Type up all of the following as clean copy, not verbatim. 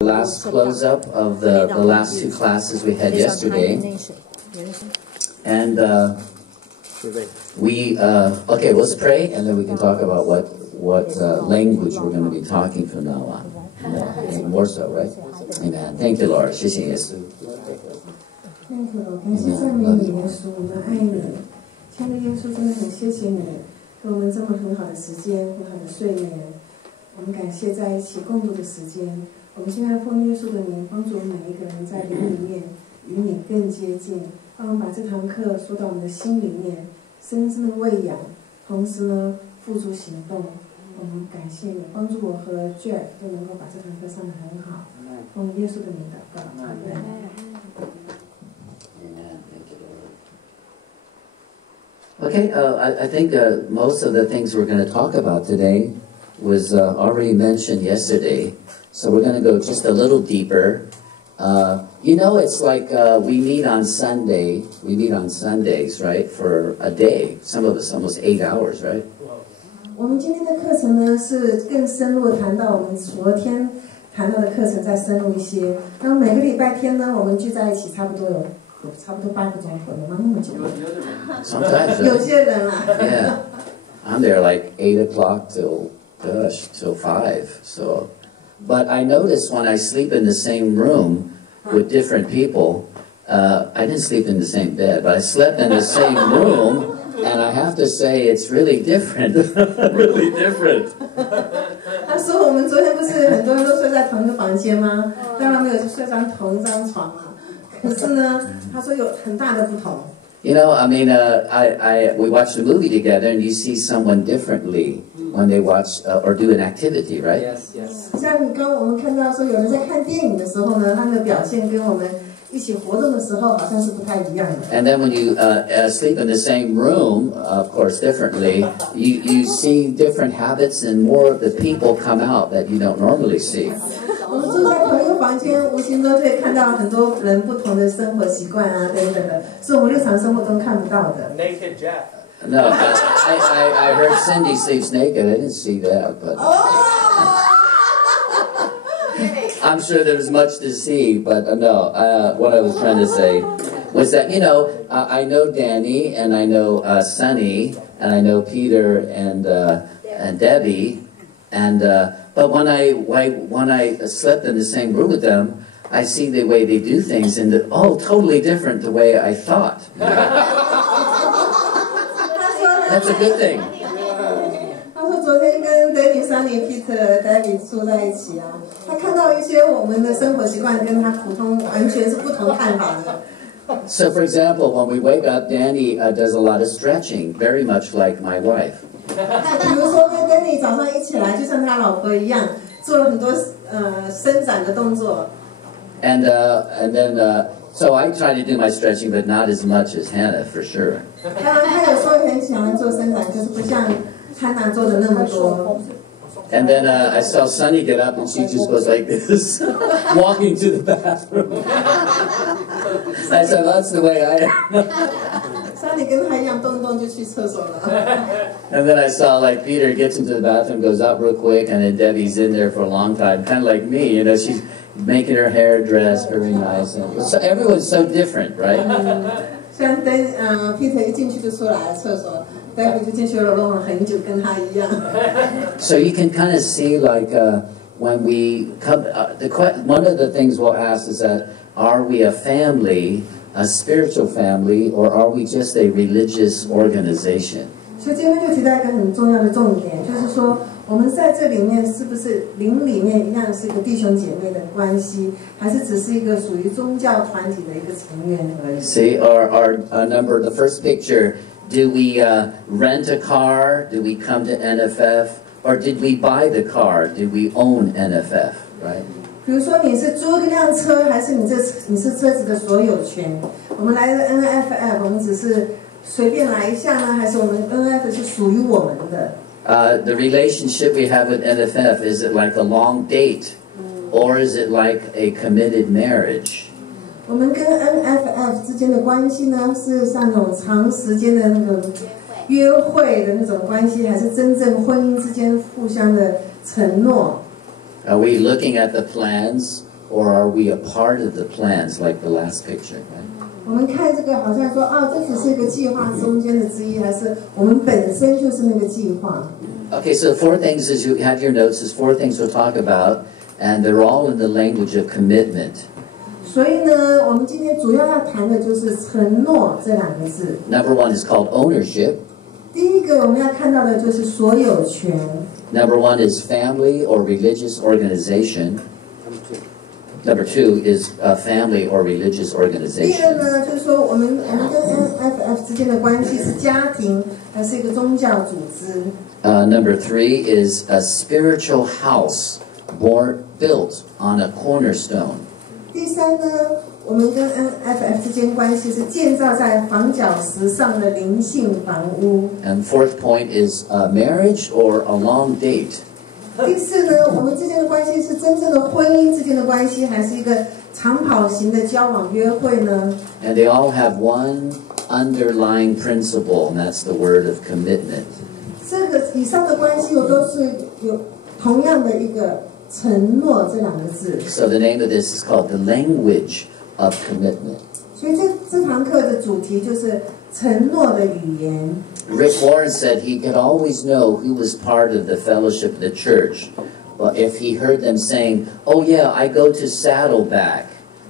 last close-up of the last two classes we had yesterday. And okay, let's pray, and then we can talk about what language we're going to be talking from now on. More so, right? Amen. Thank you, Lord. 谢谢耶稣。 Thank you, Lord. 感谢赞美你，耶稣，我们爱你。亲爱的耶稣，真的很谢谢你，给我们这么很好的时间，很好的睡眠。我们感谢在一起共度的时间。我们现在奉耶稣的名，帮助每一个人在灵里面与你更接近，帮我们把这堂课说到我们的心里面，深深的喂养，同时呢付诸行动。我们感谢你，帮助我和 Jeff 都能够把这堂课上得很好。奉耶稣的名祷告，阿门。 Okay, I think most of the things we're going to talk about today was already mentioned yesterday. So we're going to go just a little deeper. You know, it's like we meet on Sunday. We meet on Sundays, right, for a day. Some of us almost 8 hours, right? 我们今天的课程呢，是更深入的谈到我们昨天谈到的课程，再深入一些。那么每个礼拜天呢，我们聚在一起，差不多8个钟头，有吗？那么久？ Sometimes. 有些人啊。Yeah, I'm there like 8 o'clock till 5. So, but I notice when I sleep in the same room with different people, I didn't sleep in the same bed, but I slept in the same room. And I have to say, it's really different. Really different. 他说：“我们昨天不是很多人都睡在同一个房间吗？当然没有睡在同一张床啊。可是呢，他说有很大的不同。” You know, I mean, we watch a movie together, and you see someone differently when they watch or do an activity, right? Yes, yes. 像刚我们看到说，有人在看电影的时候呢，他们的表现跟我们一起活动的时候好像是不太一样的。And then when you sleep in the same room, of course, differently, you see different habits, and more of the people come out that you don't normally see. 我们住在同一个房间，无形中就会看到很多人不同的生活习惯啊，等等的，是我们日常生活中看不到的。Naked Jeff. No, I heard Cindy sleeps naked. I didn't see that, but I'm sure there's much to see. But no, what I was trying to say was that, you know, I know Danny, and I know Sunny, and I know Peter and Debbie, and but when I slept in the same room with them, I see the way they do things, and totally different the way I thought. That's a good thing. 他说昨天跟 Danny、Sunny、Peter、Debbie 住在一起啊，他看到一些我们的生活习惯跟他普通完全是不同看法的。So, for example, when we wake up, Danny does a lot of stretching, very much like my wife. 比如说呢 ，Danny 早上一起来，就像他老婆一样，做了很多伸展的动作。And then so I try to do my stretching, but not as much as Hannah, for sure. 当然，他有时候很喜欢做伸展，就是不像Hannah做的那么多。And then I saw Sunny get up, and she just goes like this, walking to the bathroom. I said, "That's the way I am." Sunny 跟他一样，动不动就去厕所了。And then I saw like Peter gets into the bathroom, goes out real quick, and then Debbie's in there for a long time, kind of like me, you know. She's making her hair dress very nice, and so everyone's so different, right? 像Peter 一进去就出来了厕所。Debbie 就进去了，弄了很久，跟他一样。So you can kind of see, like, when we come, one of the things we'll ask is that, are we a family, a spiritual family, or are we just a religious organization? 所以今天就提到一个很重要的重点，就是说，我们在这里面是不是灵里面一样是一个弟兄姐妹的关系，还是只是一个属于宗教团体的一个成员而已 See, our number, the first picture. Do we rent a car? Do we come to NFF? Or did we buy the car? Did we own NFF? Right? 比如说你是租一辆车，还是你是车子的所有权？我们来的 NFF， 我们只是随便来一下呢，还是我们 NFF 是属于我们的？ The relationship we have with NFF, is it like a long date? Or is it like a committed marriage? 我们跟 NFF 之间的关系呢，是像那种长时间的那个约会的那种关系，还是真正婚姻之间互相的承诺？ Are we looking at the plans, or are we a part of the plans, like the last picture? Right? 我们看这个好像说，这只是一个计划中间的之一，还是我们本身就是那个计划？ Okay, so 4 things as you have your notes. There's 4 things we'll talk about, and they're all in the language of commitment. 所以呢，我们今天主要要谈的就是承诺这2个字。Number 1 is called ownership. 第一个我们要看到的就是所有权。Number 1 is family or religious organization. Number 2 is family or religious 第二 organization. 呢，就是说我们跟 NFF 之间的关系是家庭，还是一个宗教组织？ Number 3 is a spiritual house built on a cornerstone. 第3呢，我们跟 NFF 之间关系是建造在房角石上的灵性房屋。 And 4th point is marriage or a long date. 第4呢，我们之间的关系是真正的婚姻之间的关系，还是一个长跑型的交往约会呢？ And they all have one underlying principle, and that's the word of commitment. 这个以上的关系，我都是有同样的一个承诺这2个字。 So the name of this is called the language of commitment. 所以这堂课的主题就是承诺的语言。 Rick Warren said he could always know who was part of the fellowship of the church. But if he heard them saying, "Oh yeah, I go to Saddleback,"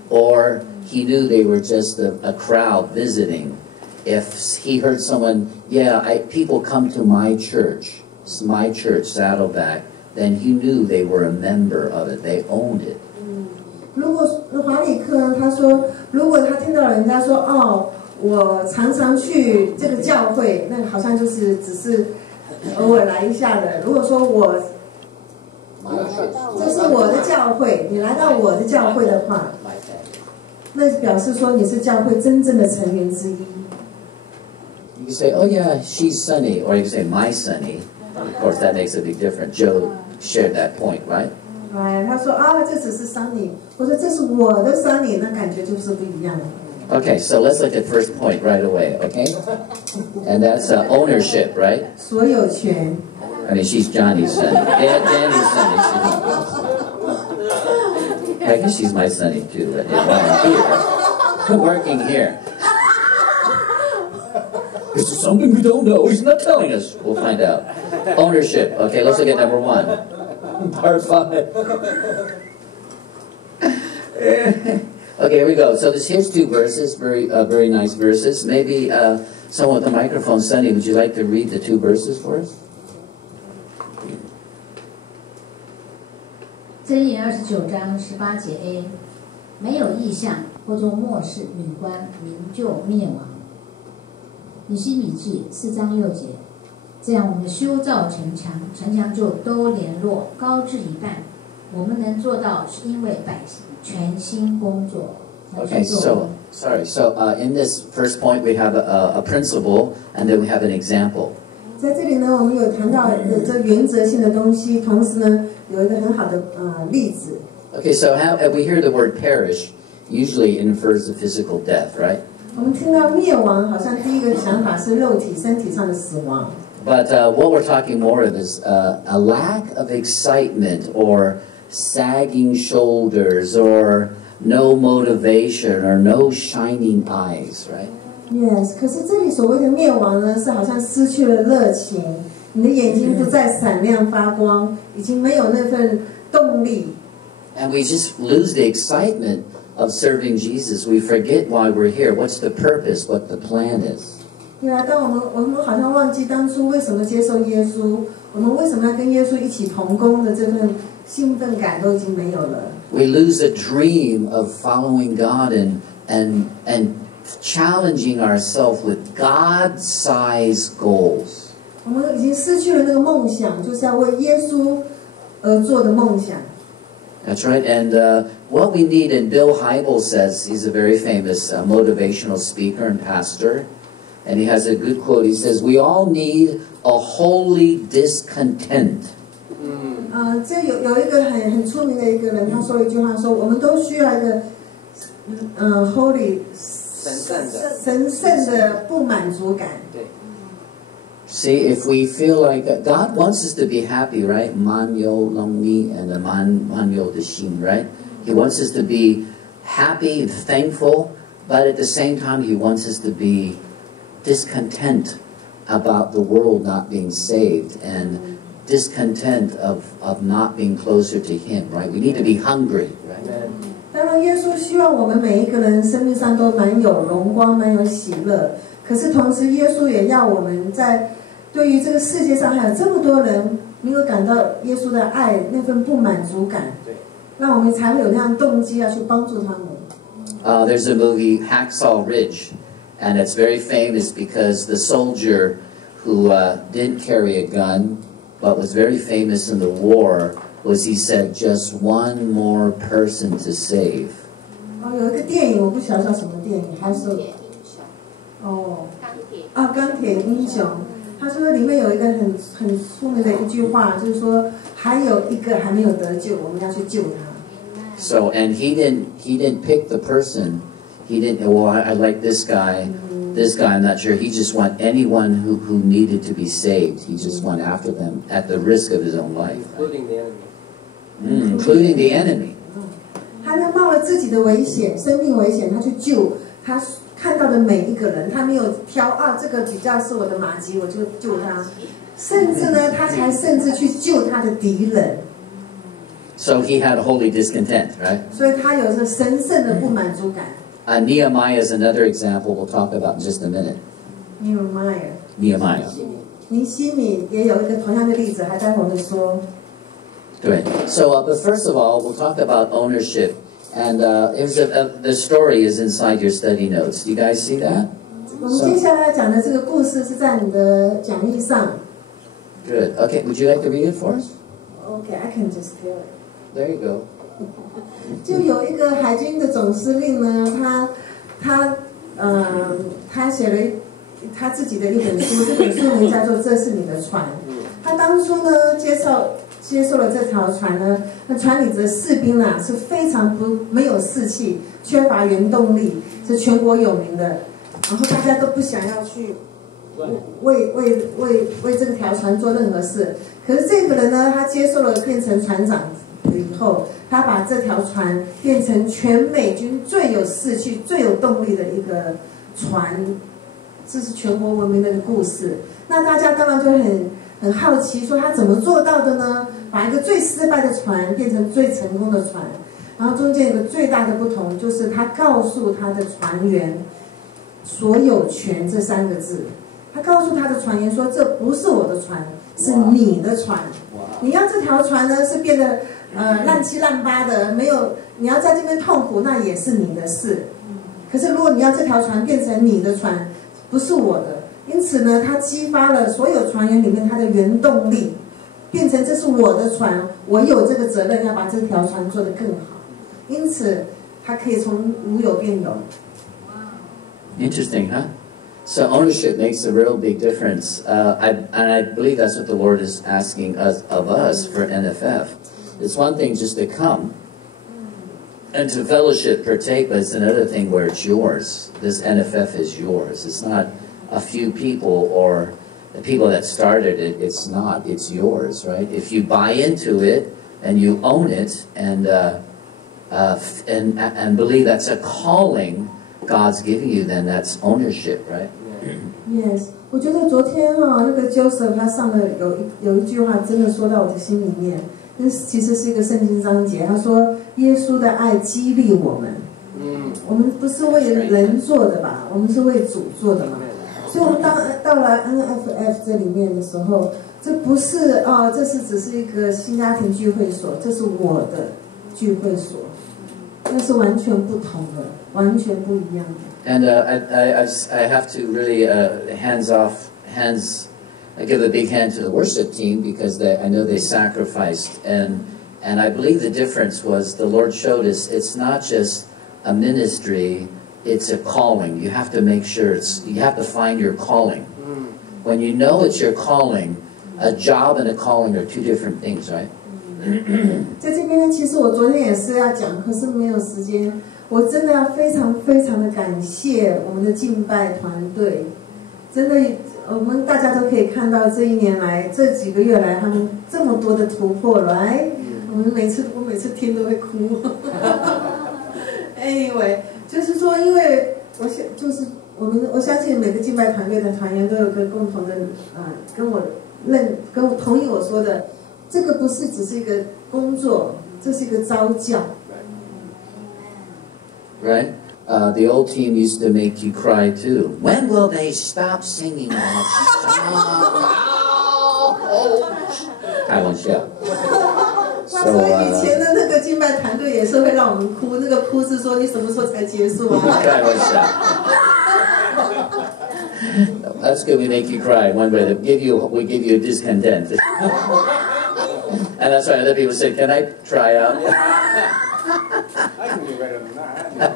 or he knew they were just a crowd visiting. If he heard someone, "Yeah, people come to my church, Saddleback," then he knew they were a member of it. They owned it. 如果华理克他说，如果他听到人家说，我常常去这个教会，那好像就是只是偶尔来一下的。如果说这是我的教会，你来到我的教会的话，那表示说你是教会真正的成员之一。You can say, "Oh yeah, she's Sonny," or you can say, "My Sonny." Of course, that makes a big difference. Joe shared that point, right? 他说这只是Sonny，或者这是我的Sonny，那感觉就是不一样的。 Okay, so let's look at first point right away, okay? And that's ownership, right? 所有权。 I mean, she's Johnny's son. Yeah, Danny's son. I guess she's my Sonny too. Right? Here. Working here. This is something we don't know. He's not telling us. We'll find out. Ownership. Okay, let's look at number 1. Part 5. Okay, here we go. So here's 2 verses, very nice verses. Maybe someone with a microphone, Sonny, would you like to read the 2 verses for us? 箴言29章18节 A， 没有意象或作漠视远观，民就灭亡。尼希米记4章6节，这样我们修造城墙，城墙就都联络，高至一半。我们能做到，是因为百姓全心工作。 Okay, so in this first point we have a principle, and then we have an example. 在这里呢，我们有谈到这原则性的东西，同时呢，有一个很好的例子。Okay, so we hear the word perish, usually it refers to physical death, right? 我们听到灭亡，好像第一个想法是肉体、身体上的死亡。 But what we're talking more of is a lack of excitement, or sagging shoulders, or no motivation, or no shining eyes, right? Yes， 可是这里所谓的灭亡呢，是好像失去了热情，你的眼睛不再闪亮发光，已经没有那份动力。And we just lose the excitement of serving Jesus. We forget why we're here. What's the purpose? What the plan is? 对啊，当我们好像忘记当初为什么接受耶稣，我们为什么要跟耶稣一起同工的这份兴奋感都已经没有了。We lose a dream of following God and challenging ourselves with God-sized goals. 我们已经失去了那个梦想，就是要为耶稣而做的梦想。That's right. And what we need, and Bill Hybel says, he's a very famous motivational speaker and pastor, and he has a good quote. He says, "We all need a holy discontent." 这有一个很出名的一个人，他说一句话说，我们都需要一个holy 神圣的不满足感。对。See, if we feel like God wants us to be happy, right? Man yo longni and the man yo the shin, right? He wants us to be happy and thankful, but at the same time, He wants us to be discontent about the world not being saved and discontent of not being closer to Him, right? We need to be hungry, right? 当然，耶稣希望我们每一个人生命上都蛮有荣光、蛮有喜乐。可是同时，耶稣也要我们在对于这个世界上还有这么多人没有感到耶稣的爱那份不满足感，那我们才会有那样动机要去帮助他们。There's a movie, Hacksaw Ridge, and it's very famous because the soldier who didn't carry a gun but was very famous in the war was, he said, just one more person to save. 有一个电影，我不晓得叫什么电影，还是钢铁英雄。他说里面有一个很出名的一句话，就是说还有一个还没有得救，我们要去救他。So, and he didn't pick the person. He didn't. Well, I like this guy. This guy, I'm not sure. He just went anyone who needed to be saved. He just went after them at the risk of his own life, including the enemy. Including the enemy. 他就冒了自己的危险，生命危险，他去救他看到的每一个人。他没有挑这个比较是我的马吉，我就救他。甚至呢，他才甚至去救他的敌人。So he had a holy discontent, right? 所以他有着神圣的不满足感。Nehemiah is another example we'll talk about in just a minute. Nehemiah. 尼希米也有一个同样的例子，还待会会说。Good. So, but first of all, we'll talk about ownership. And the story is inside your study notes. Do you guys see that? 我们接下来讲的这个故事是在你的讲义上。Good. Okay. Would you like to read it for us? Okay, I can just tell it. There you go. 就有一个海军的总司令呢，他写了他自己的一本书，这本书名叫做《这是你的船》。他当初呢接受了这条船呢，那船里的士兵啊是非常没有士气，缺乏原动力，是全国有名的。然后大家都不想要去为这个条船做任何事。可是这个人呢，他接受了变成船长以后，他把这条船变成全美军最有士气、最有动力的一个船，这是全国闻名的一个故事。那大家当然就很好奇，说他怎么做到的呢？把一个最失败的船变成最成功的船，然后中间有个最大的不同，就是他告诉他的船员“所有权”这3个字。他告诉他的船员说：“这不是我的船，是你的船。你要这条船呢是变得烂七烂八的，没有你要在这边痛苦，那也是你的事。可是如果你要这条船变成你的船，不是我的。”因此呢，他激发了所有船员里面他的原动力，变成这是我的船，我有这个责任要把这条船做得更好。因此，他可以从无有变有。Interesting, huh? So ownership makes a real big difference. I believe that's what the Lord is asking of us for NFF. It's one thing just to come and to fellowship, partake, but it's another thing where it's yours. This NFF is yours. It's not a few people or the people that started it. It's not. It's yours, right? If you buy into it and you own it and believe that's a calling God's giving you, then that's ownership, right? Yes. 我觉得昨天那个 Joseph 他上的有一句话真的说到我的心里面，那其实是一个圣经章节。他说耶稣的爱激励我们。我们不是为人做的吧？我们是为主做的嘛。所以我们到了 NFF 这里面的时候，这不是这是只是一个新家庭聚会所，这是我的聚会所，那是完全不同的，完全不一样的。And I have to really I give a big hand to the worship team because I know they sacrificed and I believe the difference was the Lord showed us it's not just a ministry, it's a calling. You have to make sure you have to find your calling. When you know it's your calling, a job and a calling are two different things, right? 在这边呢，其实我昨天也是要讲，可是没有时间。我真的要非常非常的感谢我们的敬拜团队，真的我们大家都可以看到这一年来这几个月来他们这么多的突破来，我每次听都会哭。Anyway， 就是说，因为我相信每个敬拜团队的团员都有个共同的跟我同意我说的，这个不是只是一个工作，这是一个召叫。Right? The old team used to make you cry too. When will they stop singing that song? 开玩笑。他说以前的那个敬拜团队也是会让我们哭，那个哭是说你什么时候才结束啊？开玩笑。That's good. We make you cry. One way we give you discontent. And that's why other people say, "Can I try out?" I can do better than that.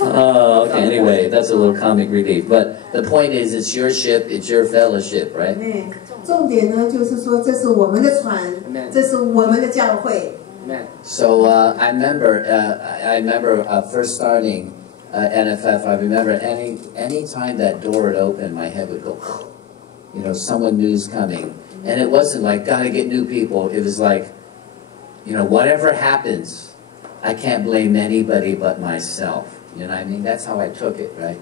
Oh, okay. Anyway, that's a little comic relief. But the point is, it's your ship, it's your fellowship, right? 重点呢，就是说这是我们的船，这是我们的教会。So I remember first starting NFF. I remember any time that door would open, my head would go. You know, someone new's coming, and it wasn't like gotta get new people. It was like, you know, whatever happens, I can't blame anybody but myself. You know what I mean? That's how I took it, right?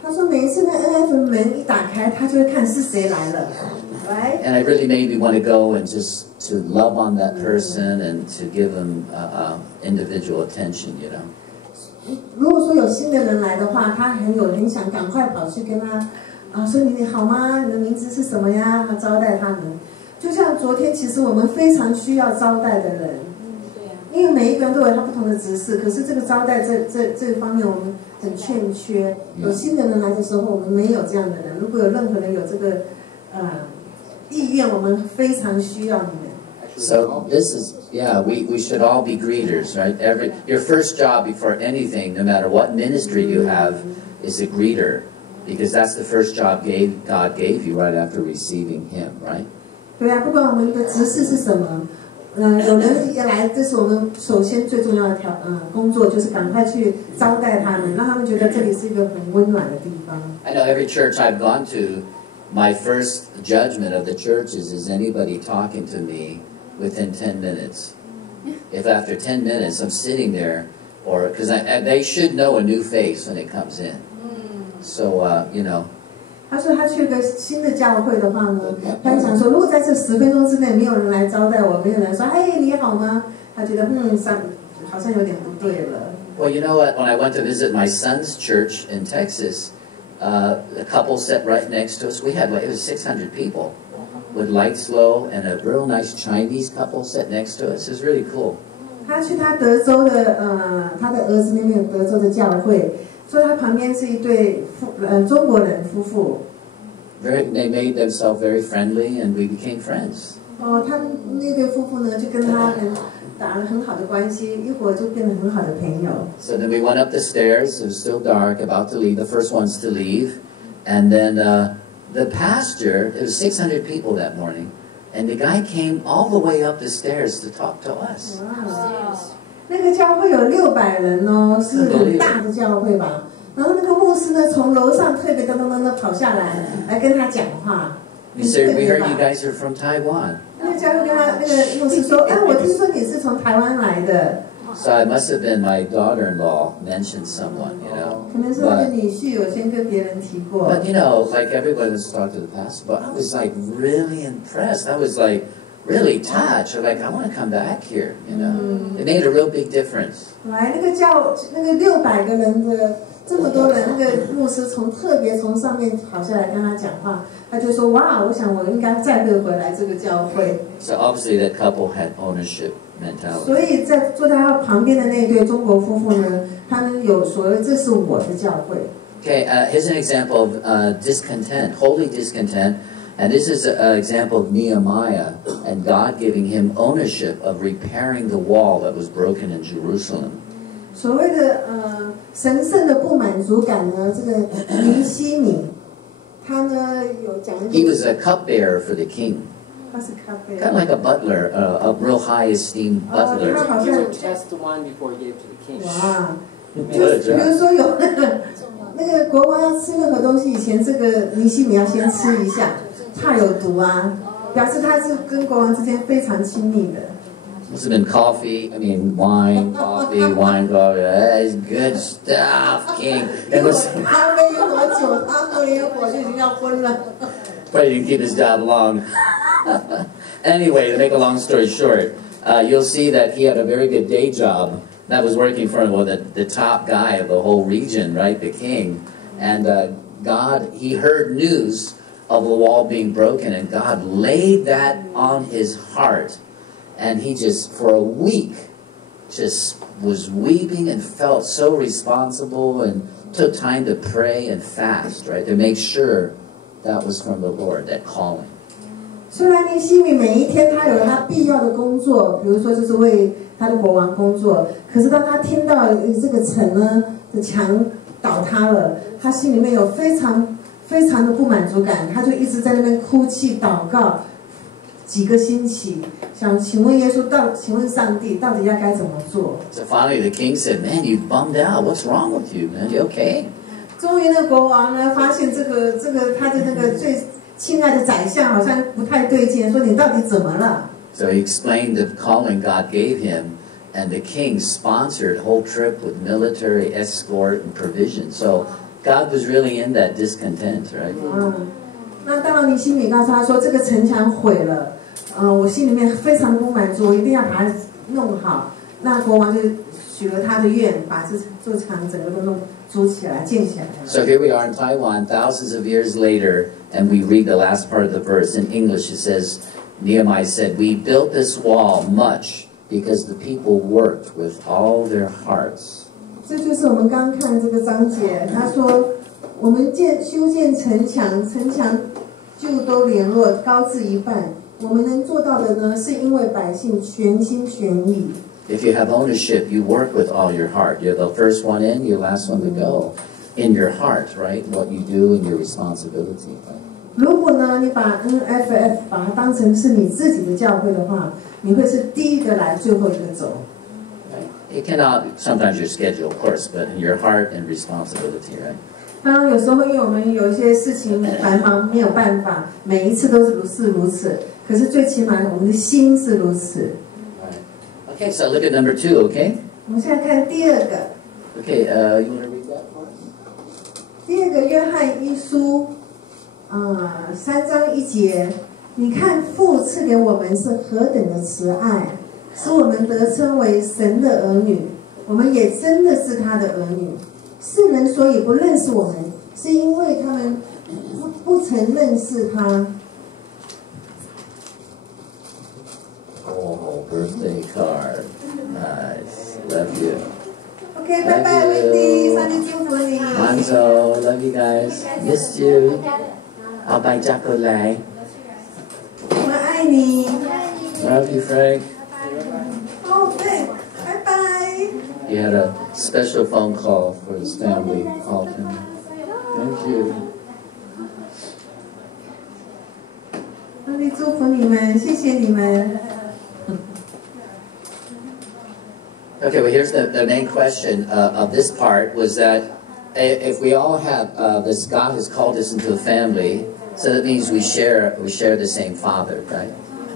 他说每一次那 NF 门一打开，他就会看是谁来了。Right? And it really made me want to go and just to love on that person and to give them individual attention, you know. 如果说有新的人来的话，他很想赶快跑去跟他说你好吗？你的名字是什么呀？招待他们。就像昨天，其实我们非常需要招待的人。对啊。因为每一个人都有他不同的职事，可是这个招待这方面我们很欠缺。有新的人来的时候，我们没有这样的人。如果有任何人有这个意愿，我们非常需要你们。So this is, yeah, we should all be greeters, right? Your first job before anything, no matter what ministry you have, is a greeter, because that's the first job God gave you right after receiving Him, right? 对啊，不管我们的职事是什么，有人来，这是我们首先最重要的工作，就是赶快去招待他们，让他们觉得这里是一个很温暖的地方。I know every church I've gone to, my first judgment of the churches is anybody talking to me within 10 minutes. If after 10 minutes I'm sitting there, or because they should know a new face when it comes in. So, you know. 他说他去个新的教会的话呢，他就想说，如果在这10分钟之内没有人来招待我，没有人说，哎，你好吗？他觉得好像有点不对了。Well, you know what? When I went to visit my son's church in Texas, a couple sat right next to us. We had, it was 600 people with lights low, and a real nice Chinese couple sat next to us. It was really cool. 他去他德州的他的儿子那边有德州的教会。所以他旁边是一对中国人夫妇。They made themselves very friendly, and we became friends. 他们那对夫妇呢，就跟他们打了很好的关系，一会儿就变得很好的朋友。So then we went up the stairs. It was still dark, about to leave. The first ones to leave, and then the pastor. It was 600 people that morning, and the guy came all the way up the stairs to talk to us. Wow. 那个教会有600人哦，是很大的教会吧？然后那个牧师呢，从楼上特别噔跑下来跟他讲话。He said, "We heard you guys are from Taiwan." 那个教会跟他那个牧师说：“我听说你是从台湾来的。” So it must have been my daughter-in-law mentioned someone, you know. 可能是他的女婿有先跟别人提过。But you know, like everybody was talking to the pastor, but I was like really impressed. I was like really touched. I'm like, I want to come back here, you know. It made a real big difference. 来，那个600个人的这么多人，那个牧师特别从上面跑下来跟他讲话，他就说：“哇，我想我应该再会回来这个教会。” So obviously that couple had ownership mentality. 所以在坐在他旁边的那对中国夫妇呢，他们有所谓这是我的教会。Okay, here's an example of discontent, holy discontent. And this is an example of Nehemiah and God giving him ownership of repairing the wall that was broken in Jerusalem. 所谓的神圣的不满足感呢，这个尼希米，他呢有讲一 He was a cupbearer for the king. 他是咖啡， Kind of like a butler, a real high esteemed butler. 他好 He 像 would test the wine before he gave it to the king. 哇，就是比如说有那个国王要吃任何东西以前，这个尼西米要先吃一下，怕有毒啊，表示他是跟国王之间非常亲密的。Must have been coffee, I mean wine, coffee, wine, coffee. That's good stuff, King. 他没有多久，他没有火就已经要昏了。But he didn't keep his job long. Anyway, to make a long story short, you'll see that he had a very good day job that was working for the top guy of the whole region, right, the king. And God, he heard news of the wall being broken, and God laid that on his heart. And he just, for a week, just was weeping and felt so responsible and took time to pray and fast, right, to make sure that was from the Lord, that calling. 虽然尼西米每一天他有他必要的工作，比如说就是为他的国王工作，可是当他听到这个城呢的墙倒塌了，他心里面有非常的不满足感，他就一直在那边哭泣祷告几个星期，想请问耶稣请问上帝到底要该怎么做 So finally the king said, "Man, you bummed out. What's wrong with you, man? You okay?" 终于那国王呢发现这个他的那个最亲爱的宰相好像不太对劲，说你到底怎么了 So he explained the calling God gave him, and the king sponsored the whole trip with military escort and provision. So God was really in that discontent, right? 那当然尼西米告诉他说这个城墙毁了，我心里面非常不满足，我一定要把它弄好。那国王就许了他的愿，把这座墙整个都筑起来建起来。 So here we are in Taiwan, thousands of years later, and we read the last part of the verse. In English it says, Nehemiah said, "We built this wall much because the people worked with all their hearts." 这就是我们刚看这个章节，他说我们修建城墙就都联络高至一半。我们能做到的呢，是因为百姓全心全意。 If you have ownership, you work with all your heart. You're the first one in, you're the last one to go. In your heart, right? What you do and your responsibility. Right? 如果呢，你把 NFF 把它当成是你自己的教会的话，你会是第一个来，最后一个走。 It cannot, sometimes your schedule, of course, but in your heart and responsibility, right? 当然，有时候因为我们有一些事情繁忙，没有办法，每一次都是如此。可是最起码我们的心是如此。 Okay, so look at number 2, okay? 我们现在看第二个。Okay, you want to read that for us? 第二个约翰一书，3章1节，你看父赐给我们是何等的慈爱，使我们得称为神的儿女，我们也真的是他的儿女。世人所以不认识我们，是因为他们不曾认识他。 Oh, birthday card. Nice. Love you. OK， 拜拜 ，Wendy， 上帝祝福你。Manzo, love you guys. Missed you. เอาไปจากคนไหน 我们爱你。 Love you, Frank. 哦，对，拜拜。 He had a special phone call for his family. Called him. Thank you. 上帝祝福你们，谢谢你们。 Okay, well, here's the main question of this part was that if we all have this, God has called us into a family, so that means we share the same Father, right?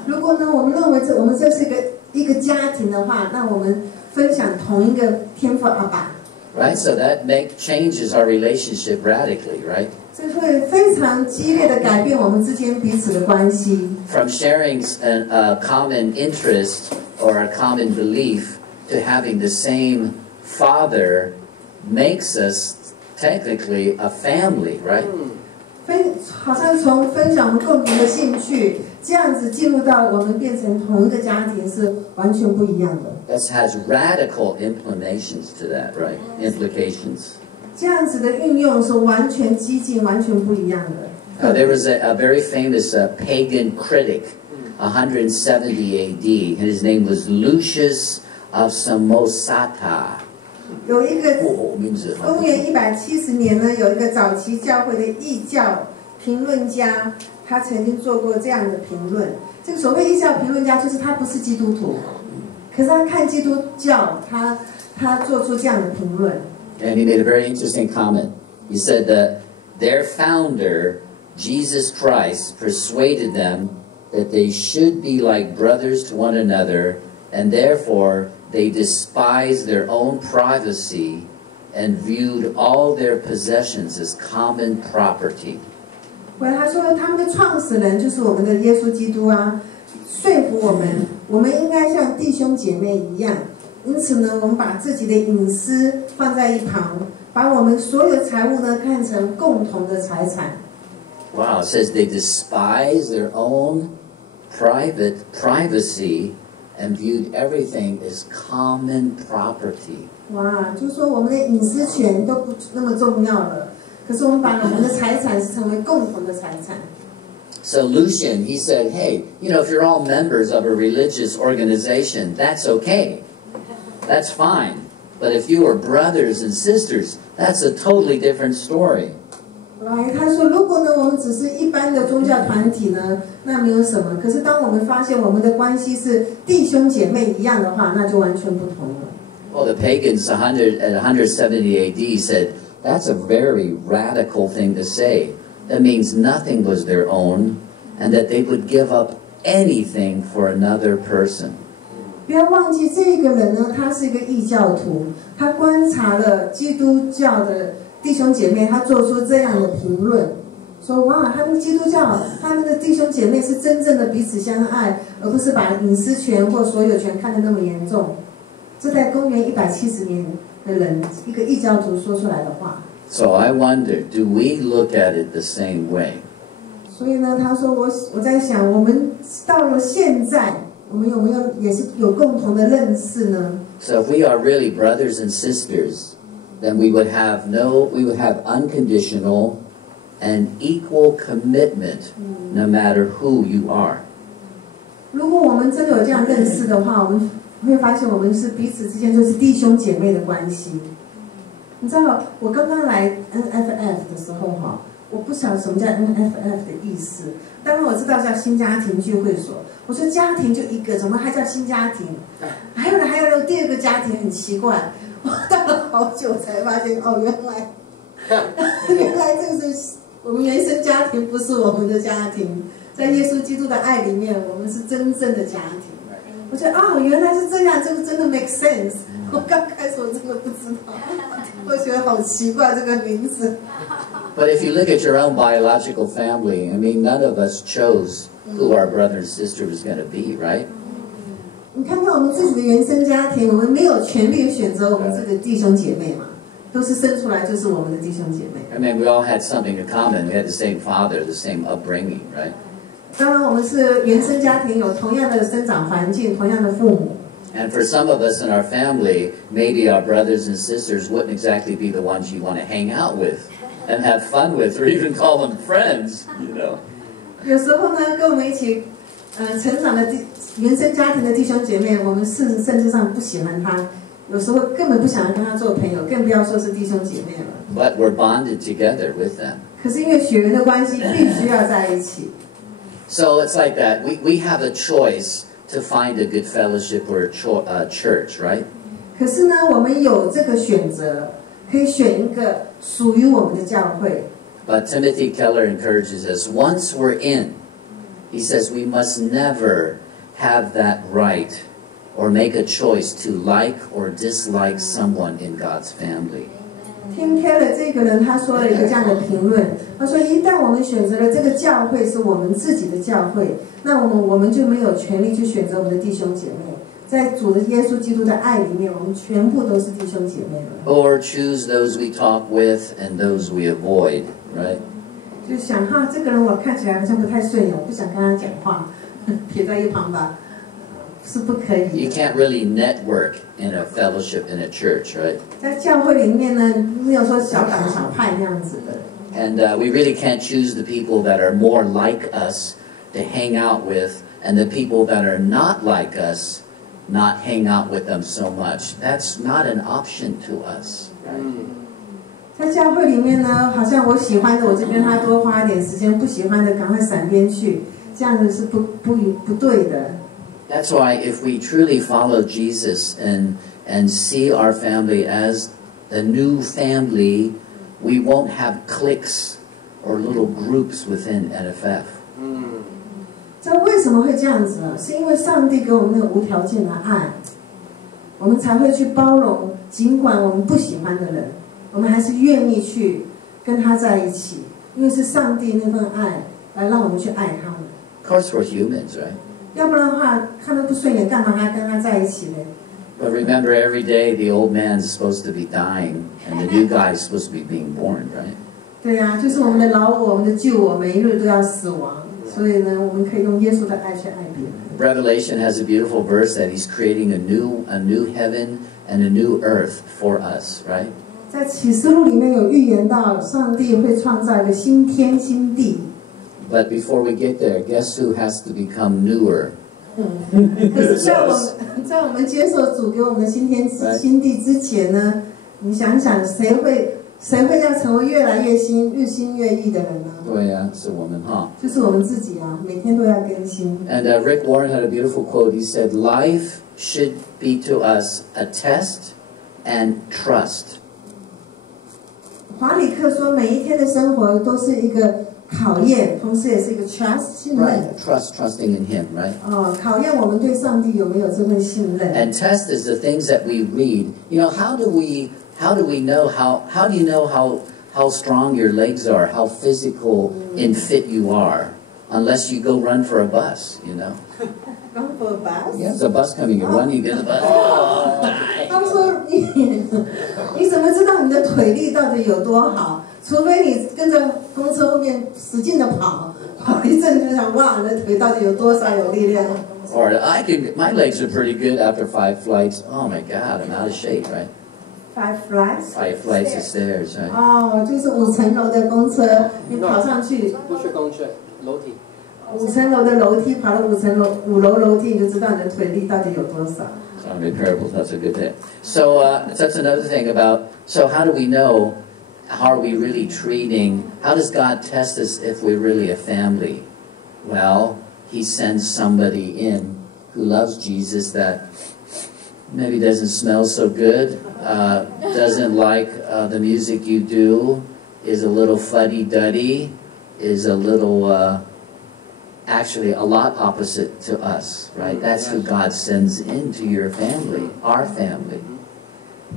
如果呢，我们认为我们这是一个家庭的话，那我们分享同一个天父阿爸。 Right, so that changes our relationship radically, right? 这会非常激烈的改变我们之间彼此的关系。 From sharing a common interest or a common belief to having the same Father makes us technically a family, right? 好像从分享我们共同的兴趣，这样子进入到我们变成同一个家庭是完全不一样的。 That has radical implications to that, right? Implications. 这样子的运用是完全激进、完全不一样的。 There was a very famous pagan critic, 170 AD, and his name was Lucius of Samosata. 有一个公元170年呢，有一个早期教会的异教评论家，他曾经做过这样的评论。这个所谓异教评论家，就是他不是基督徒，可是他看基督教，他他做出这样的评论。And he made a very interesting comment. He said that their founder, Jesus Christ, persuaded them that they should be like brothers to one another, and therefore they despised their own privacy and viewed all their possessions as common property. 他说他们的创始人就是我们的耶稣基督啊，说服我们应该像弟兄姐妹一样。因此呢，我们把自己的隐私放在一旁，把我们所有财物呢看成共同的财产。Wow, it says they despise their own privacy and viewed everything as common property. 哇，就是说我们的隐私权都不那么重要了，可是我们把我们的财产是成为共同的财产。So Lucian, he said, hey, if you're all members of a religious organization, that's okay. That's fine. But if you are brothers and sisters, that's a totally different story. 他说，如果呢我们只是一般的宗教团体呢，那没有什么。可是当我们发现我们的关系是弟兄姐妹一样的话，那就完全不同了。Well, the pagans at 170 AD said, that's a very radical thing to say. That means nothing was their own, and that they would give up anything for another person. 不要忘记，这个人呢，他是一个异教徒，他观察了基督教的弟兄姐妹，他做出这样的评论，说：哇，他们基督教，他们的弟兄姐妹是真正的彼此相爱，而不是把隐私权或所有权看得那么严重。这在公元170年的人，一个异教徒说出来的话。So I wonder, do we look at it the same way? 所以呢，他说我在想，我们到了现在，我们有没有也是有共同的认识呢？ So if we are really brothers and sisters, then we would have unconditional and equal commitment, no matter who you are. 如果我们真的有这样认识的话，我们会发现我们是彼此之间就是弟兄姐妹的关系。你知道，我刚刚来 NFF 的时候哈，我不晓得什么叫 NFF 的意思。当然我知道叫新家庭聚会所。我说家庭就一个，怎么还叫新家庭？还有第二个家庭很奇怪。我到了好久才发现，哦，原来这个是我们原生家庭，不是我们的家庭。在耶稣基督的爱里面，我们是真正的家庭。我觉得哦，原来是这样，这个真的 make sense。我刚开始我真的不知道，我觉得好奇怪这个名字。But if you look at your own biological family, I mean, none of us chose who our brother and sister was going to be, right? 你看看我们自己的原生家庭，我们没有权利选择我们这个弟兄姐妹嘛，都是生出来就是我们的弟兄姐妹。I mean, we all had something in common. We had the same father, the same upbringing, right? 当然，我们是原生家庭，有同样的生长环境，同样的父母。And for some of us in our family, maybe our brothers and sisters wouldn't exactly be the ones you want to hang out with and have fun with, or even call them friends, 有时候呢，跟我们一起成长的原生家庭的弟兄姐妹，我们甚至上不喜欢他，有时候根本不想要跟他做朋友，更不要说是弟兄姐妹了。But we're bonded together with them. 可是因为血缘的关系，必须要在一起。So it's like that. We have a choice to find a good fellowship or a church, right? 可是呢，我们有这个选择，可以选一个属于我们的教会。But Timothy Keller encourages us, once we're in, he says we must never have that right or make a choice to like or dislike someone in God's family. Tim Keller 这个人他说了一个这样的评论，他说一旦我们选择了这个教会是我们自己的教会，那我们就没有权利去选择我们的弟兄姐妹。在主的耶稣基督的爱里面，我们全部都是弟兄姐妹了。Or choose those we talk with and those we avoid, right? 就想哈，这个人我看起来好像不太顺眼，我不想跟他讲话，撇在一旁吧，是不可以。You can't really network in a fellowship in a church, right? 在教会里面呢，没有说小党小派那样子的。And we really can't choose the people that are more like us to hang out with, and the people that are not like us, not hang out with them so much. That's not an option to us. Right? 在教会里面呢，好像我喜欢的，我就跟他多花一点时间；不喜欢的，赶快闪边去。这样子是不对的。That's why if we truly follow Jesus and and see our family as the new family, we won't have cliques or little groups within NFF. 这为什么会这样子呢？是因为上帝给我们那个无条件的爱，我们才会去包容，尽管我们不喜欢的人，我们还是愿意去跟他在一起，因为是上帝那份爱来让我们去爱他们。Of course, we're humans, right? 要不然的话，看他不顺眼，干嘛还跟他在一起呢？ But remember, every day the old man's supposed to be dying, and the new guy's supposed to be being born, right? 对呀，就是我们的老我，我们的旧我，每一日都要死亡。所以呢，我们可以用耶稣的爱去爱别人。Revelation has a beautiful verse that He's creating a new heaven and a new earth for us, right? 在启示录里面有预言到，上帝会创造一个新天新地。But before we get there, guess who has to become newer? 可是在我们接受主给我们的新天新地之前呢，你想想，谁会要成为越来越新、日新月异的人呢？对呀，是我们哈。就是我们自己啊，每天都要更新。And Rick Warren had a beautiful quote. He said, "Life should be to us a test and trust." 华里克说，每一天的生活都是一个考验，同时也是一个 trust 信任。Right, trusting in Him, right? 考验我们对上帝有没有这份信任。And test is the things that we read. You know, how do we know how do you know how strong your legs are, how physical and fit you are, unless you go run for a bus, you know? Run for a bus? Yeah, there's a bus coming. You run, you get the bus. 他们说你怎么知道你的腿力到底有多好？除非你跟着公车后面使劲的跑一阵就想哇，你的腿到底有多少有力量？ Or my legs are pretty good after 5 flights. Oh my God, I'm out of shape, right? 5 flights? 5 flights of stairs, right? 就是5层楼的公车，你跑上去。不是公车，楼梯。5层楼的楼梯，跑了5楼楼梯，你就知道你的腿力到底有多少。So parables, that's a good thing. So that's another thing about. So how do we know? How are we really treating? How does God test us if we're really a family? Well, He sends somebody in who loves Jesus that maybe doesn't smell so good, doesn't like the music you do, is a little fuddy-duddy, is a little, actually a lot opposite to us, right? That's who God sends into your family, our family.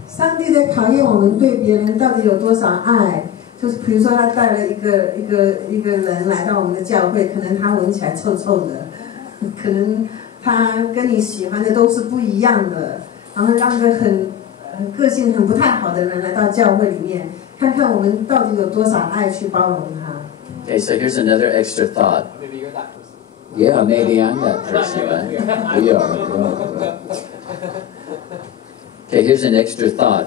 上帝在考验我们对别人到底有多少爱，就是比如说他带了一个人来到我们的教会，可能他闻起来臭臭的，可能他跟你喜欢的都是不一样的，然后让一个很个性很不太好的人来到教会里面，看看我们到底有多少爱去包容他。Okay, so here's another extra thought. Maybe you're that person. Yeah, maybe I'm that person, right? We are. Okay, here's an extra thought.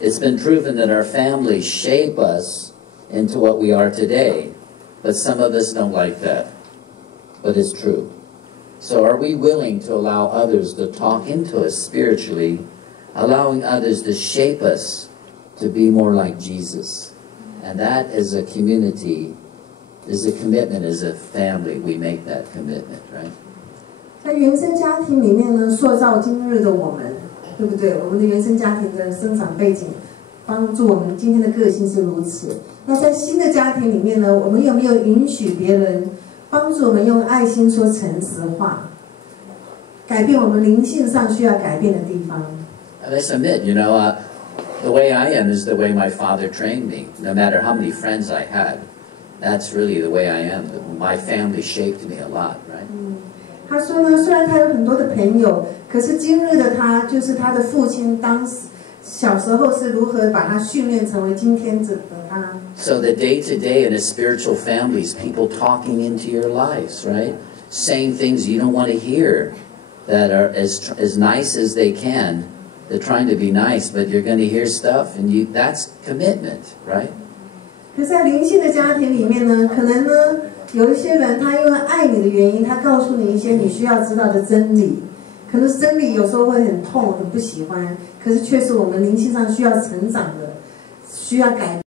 It's been proven that our families shape us into what we are today, but some of us don't like that. But it's true. So are we willing to allow others to talk into us spiritually, allowing others to shape us to be more like Jesus? And that is a community, is a commitment as a family. We make that commitment, right? 在原生家庭里面呢，塑造今日的我们，对不对？我们的原生家庭的生长背景，帮助我们今天的个性是如此。那在新的家庭里面呢，我们有没有允许别人帮助我们用爱心说诚实话，改变我们灵性上需要改变的地方？ Let's admit, the way I am is the way my father trained me. No matter how many friends I had, that's really the way I am. My family shaped me a lot, right? 他说呢，虽然他有很多的朋友，可是今日的他，就是他的父亲当时小时候是如何把他训练成为今天的他。So the day-to-day in a spiritual family is people talking into your lives, right? Saying things you don't want to hear, that are as nice as they can. They're trying to be nice, but you're going to hear stuff, and that's commitment, right? 可是在灵性的家庭里面呢，可能呢有一些人他因为爱你的原因，他告诉你一些你需要知道的真理。可是真理有时候会很痛，很不喜欢，可是却是我们灵性上需要成长的，需要改变。